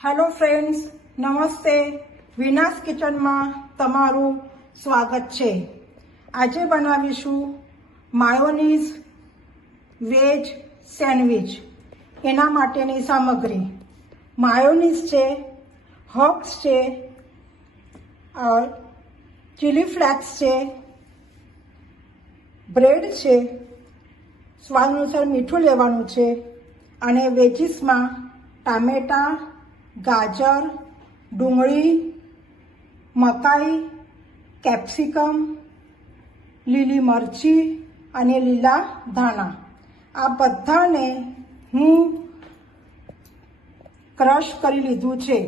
Hello friends, નમસ્તે. વિનાસ કિચનમાં તમારું સ્વાગત છે. આજે બનાવીશું માયોનીઝ વેજ સેન્ડવિચ. એના માટેની સામગ્રી માયોનીઝ છે, હર્બ્સ છે, ચીલી ફ્લેક્સ છે, બ્રેડ છે, સ્વાદ અનુસાર મીઠું લેવાનું છે અને વેજીસમાં ટામેટાં, ગાજર, ડુંગળી, મકાઈ, કેપ્સિકમ, લીલી મરચી અને લીલા ધાણા. આ બધાને હું ક્રશ કરી લીધું છે.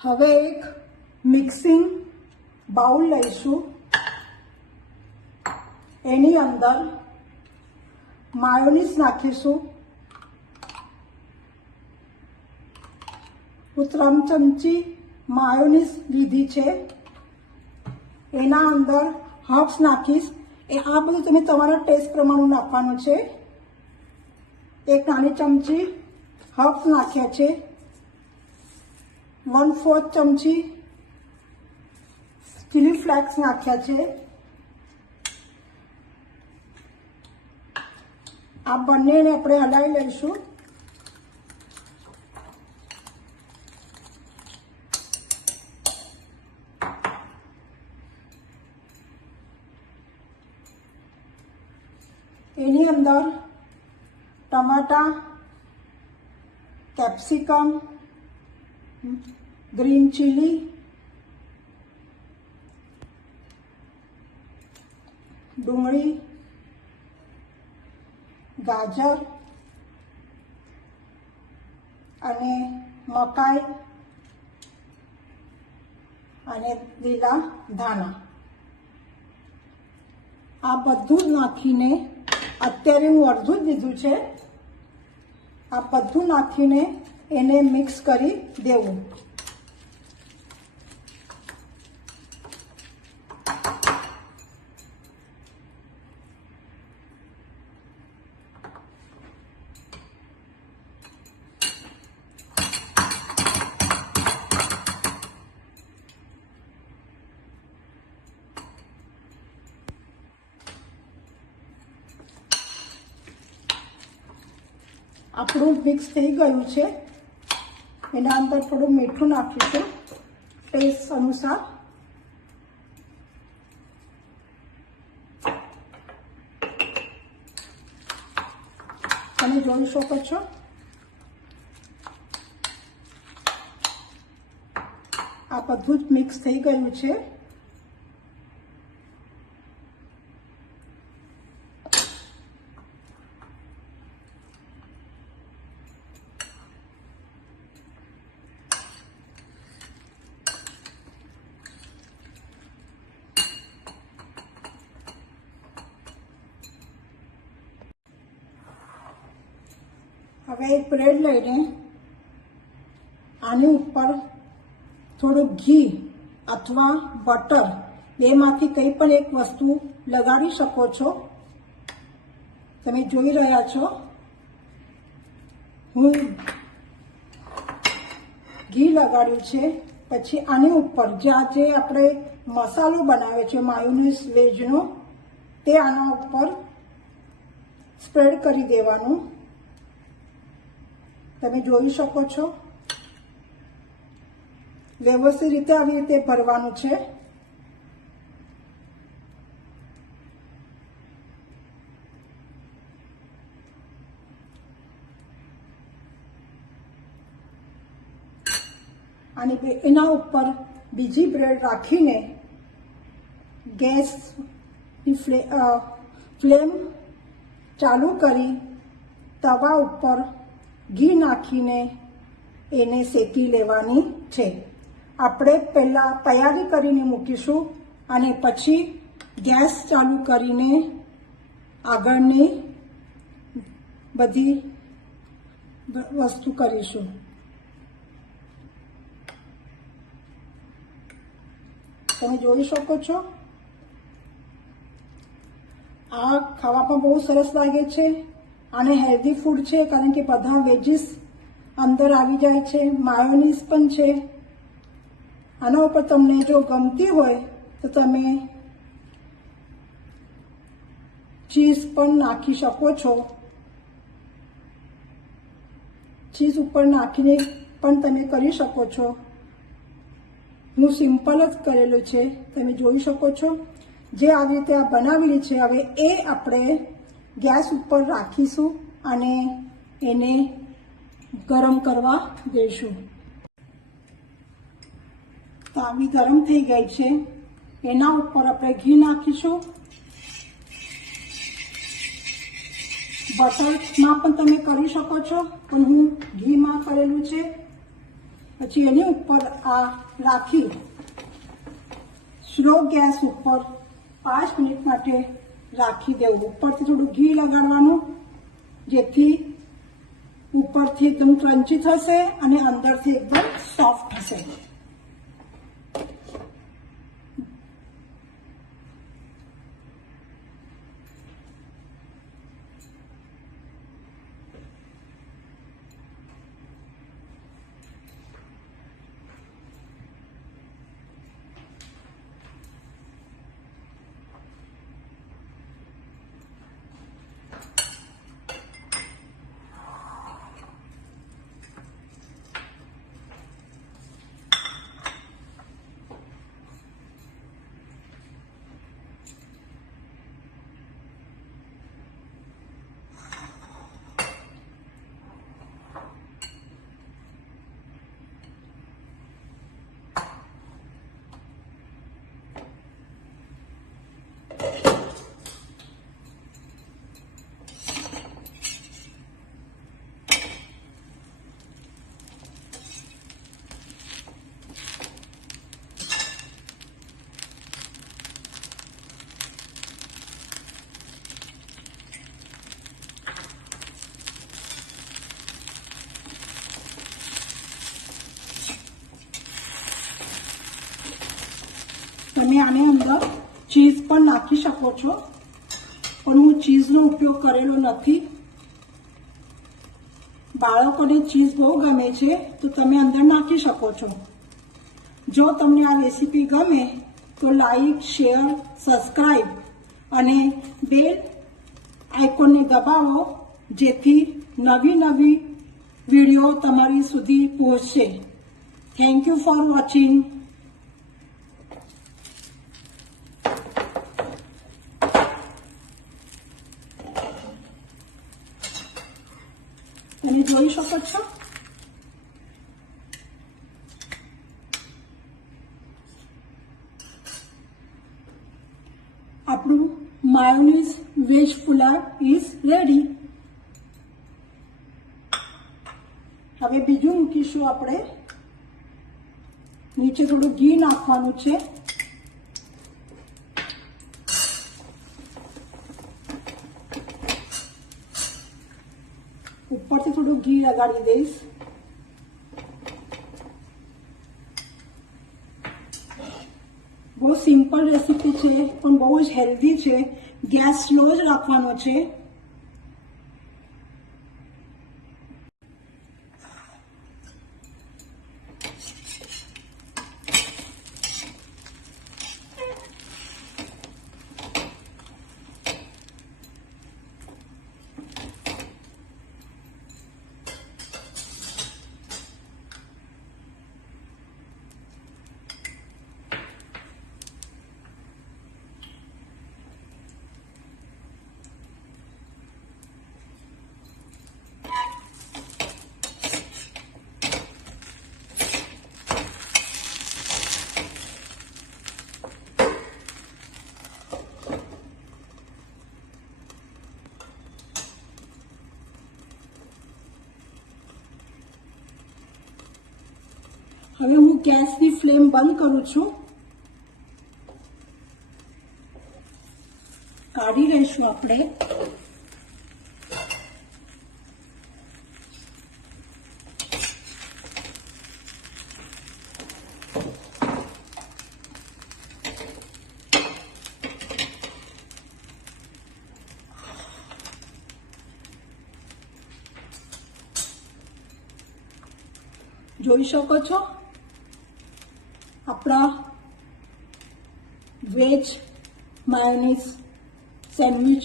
હવે એક મિક્સિંગ બાઉલ લઈશું. એની અંદર માયોનીઝ નાખીશું. હું 3 ચમચી માયોનીઝ લીધી છે. એના અંદર હર્બ્સ નાખીશ. આ બધું તમે તમારા ટેસ્ટ પ્રમાણે નાખવાનું છે. એક નાની ચમચી હર્બ્સ નાખ્યા છે. 1/4 ચમચી ચીલી ફ્લેક્સ નાખ્યા છે. આ બંનેને આપણે હલાવી લઈશું. એની અંદર ટમાટા, કેપ્સિકમ, ગ્રીન ચીલી, ડુંગળી, ગાજર અને મકાઈ અને લીલા ધાણા આ બધું જ નાખીને, અત્યારે હું અડધું જ લીધું છે, આ બધું નાખીને એને મિક્સ કરી દેવું. આપણું મિક્સ થઈ ગયું છે. એના અંદર થોડું મીઠું નાખીશું ટેસ્ટ અનુસાર. તમે જોઈ શકો છો આ બધું જ મિક્સ થઈ ગયું છે. હવે એક બ્રેડ લઈને આની ઉપર થોડું ઘી અથવા બટર બેમાંથી કંઈ પણ એક વસ્તુ લગાડી શકો છો. તમે જોઈ રહ્યા છો હું ઘી લગાડ્યું છે. પછી આની ઉપર જે આપણે મસાલો બનાવ્યો છે માયોનીઝ વેજનો, તે આના ઉપર સ્પ્રેડ કરી દેવાનું. તમે જોઈ શકો છો વ્યવસ્થિત રીતે આવી રીતે ભરવાનું છે. અને એના ઉપર બીજી બ્રેડ રાખીને ગેસની ફ્લેમ ચાલુ કરી તવા ઉપર ઘી નાખીને એને શેકી લેવાની છે. આપણે પહેલાં તૈયારી કરીને મૂકીશું અને પછી ગેસ ચાલુ કરીને આગળની બધી વસ્તુ કરીશું. તમે જોઈ શકો છો આ ખાવામાં બહુ સરસ લાગે છે. અને હેલ્ધી ફૂડ છે કારણ કે બધા વેજીસ અંદર આવી જાય છે, માયોનીઝ પણ છે. આના ઉપર તમને જો ગમતી હોય તો તમે ચીઝ પણ નાખી શકો છો. ચીઝ ઉપર નાખીને પણ તમે કરી શકો છો. હું સિમ્પલ જ કરેલું છે, તમે જોઈ શકો છો. જે આવી રીતે આ બનાવેલી છે, હવે એ આપણે ગેસ ઉપર રાખીશું અને એને ગરમ કરવા દઈશું. તાવી ગરમ થઈ ગઈ છે, એના ઉપર આપણે ઘી નાખીશું. બટરમાં પણ તમે કરી શકો છો, પણ હું ઘીમાં કરેલું છે. પછી એની ઉપર આ રાખી સ્લો ગેસ ઉપર 5 મિનિટ માટે રાખી દેવું. ઉપરથી થોડું ઘી લગાડવાનું, જેથી ઉપરથી એકદમ ક્રન્ચી થશે અને અંદરથી એકદમ સોફ્ટ થશે. તમે આની અંદર ચીઝ પણ નાખી શકો છો, પણ હું ચીઝનો ઉપયોગ કરેલો નથી. બાળકોને ચીઝ બહુ ગમે છે, તો તમે અંદર નાખી શકો છો. જો તમને આ રેસીપી ગમે તો લાઈક, શેર, સબસ્ક્રાઈબ અને બેલ આઇકોનને દબાવો, જેથી નવી વિડીયો તમારી સુધી પહોંચશે. Thank you for watching. તમે જોઈ શકો છો. આપણું mayonnaise veg pulao is ready. હવે બીજું મૂકીશું આપણે. નીચે થોડું ઘી નાખવાનું છે. ઉપરથી થોડું ઘી લગાડી દઈશ. બહુ સિમ્પલ રેસીપી છે, પણ બહુ જ હેલ્ધી છે. ગેસ સ્લો જ રાખવાનો છે. હવે હું ગેસની ફ્લેમ બંધ કરું છું. કાઢી લઈશું આપણે. જોઈ શકો છો આપણા વેજ માયોનીઝ સેન્ડવિચ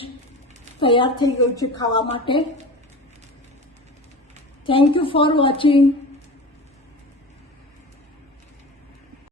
તૈયાર થઈ ગયું છે ખાવા માટે. Thank you for watching.